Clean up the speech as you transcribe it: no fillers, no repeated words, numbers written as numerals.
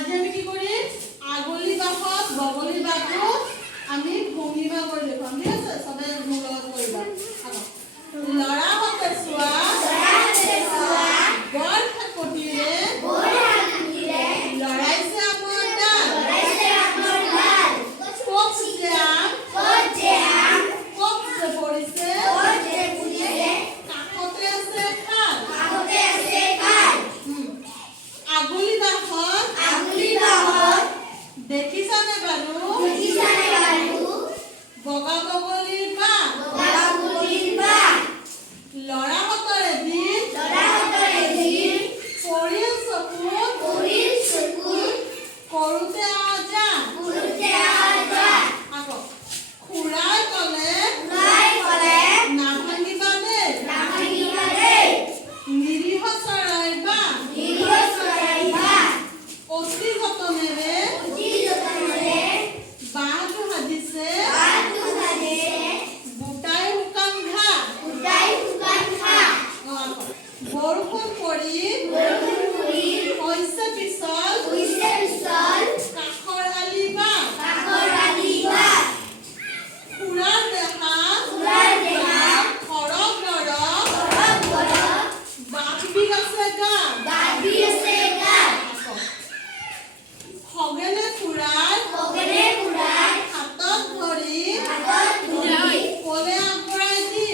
আজি আমি কি কৰিম আগলি বাহত বগলি বাহটো আমি ভঙ্গিমা কৰি দেখুৱাম ঠিক আছে সবে মোৰ লগত কৰিবা লৰা হতে চোৱা বৰ ঠাকুটিৰে লৰাইছে আমাৰ ডাল কোপ যে পৰিছে কাষতে আছে খাল আগলি বাহত দেখিছানে বাৰু বগা বগলিৰ বাহ লৰা হতৰে দিন পৰিল চকুত কৰোতে আজা আকৌ খুৰাই কলে নাভাঙিবা দেই নিৰীহ চৰাই বাহ অতি যতনেৰে বাঁহটো সাজিছে গোটাই শুকান ঘাঁহ বৰষুণ পৰি হৈছে পিছল কাষৰ আলি বাঁহ খুৰাৰ দেহা সৰগ বাঘ বিষ আছে গাত খগেনে খুৰাৰ হাতত ধৰি কলে আগবঢ়াই দি